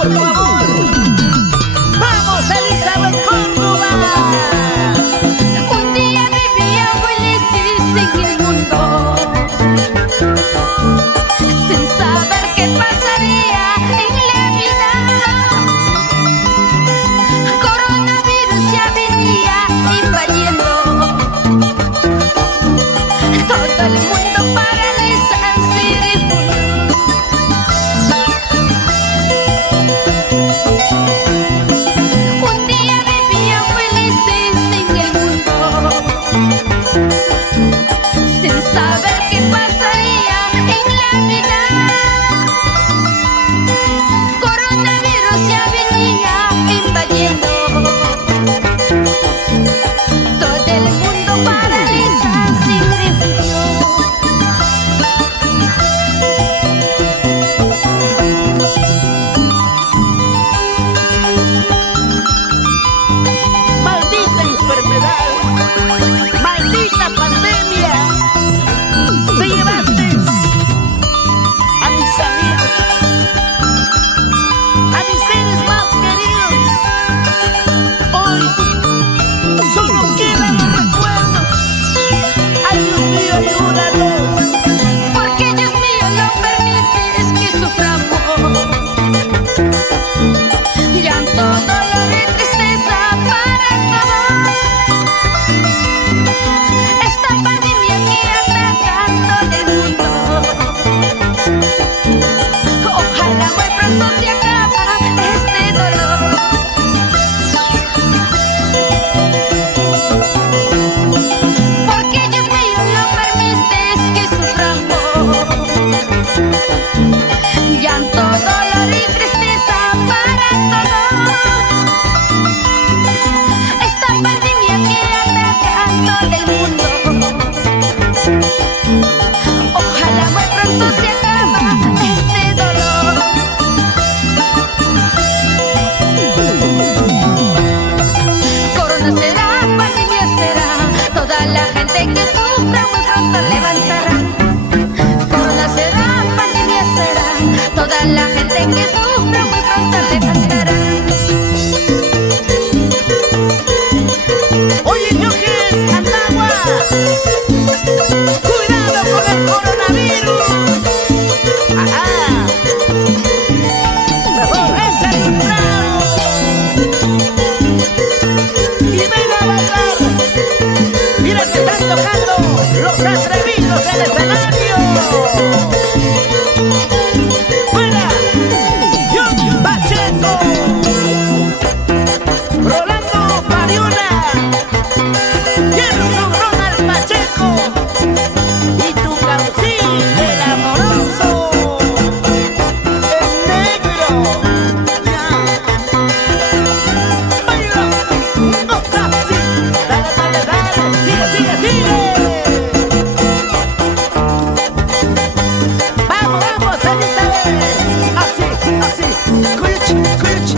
por favor. ¡Vamos, Elizabeth Córdoba! Un día vivía feliz en el mundo, sin saber qué pasaría en la vida. Coronavirus ya venía invadiendo todo el mundo, paraliza Sirifu. Un día vivían felices en el mundo, sin saber qué pasaría en la vida. Coronavirus ya venía invadiendo todo el mundo, paraliza sin refugio. Maldita enfermedad, maldita pandemia, te llevaste a mis amigos, a mis seres más queridos. Hoy solo quedan los recuerdos. Ay, Dios mío, ayúdanos. Porque Dios mío no permites que suframos llanto, dolor y tristeza para todos. Esta pandemia que ataca a todo el mundo, ojalá muy pronto se acaba este dolor. Porque Dios mío no permites que suframos llanto, dolor y tristeza para todos. Esta pandemia que ataca a todo el mundo, ojalá muy pronto se acaba este dolor. Corona será, pandemia será, toda la gente que sufra muy pronto levantará. Corona será, pandemia será, toda la gente que sufra muy pronto levantará. Oye, Ñojes, Anagua, cuidado con el coronavirus. Ajá. Mejor échale un trago y ven a bailar. Mira que están tocando los atrevidos del escenario. ¡Fuera! John Pacheco, Rolando Pariona, Gerson Ronald Pacheco y tu Caucil, el amoroso, el negro. Ya. Baila, otra, sí. Dale, dale, dale, sigue, sigue, sigue. Vamos, vamos, Elizabeth. Así, así. Cuichi, cuichi.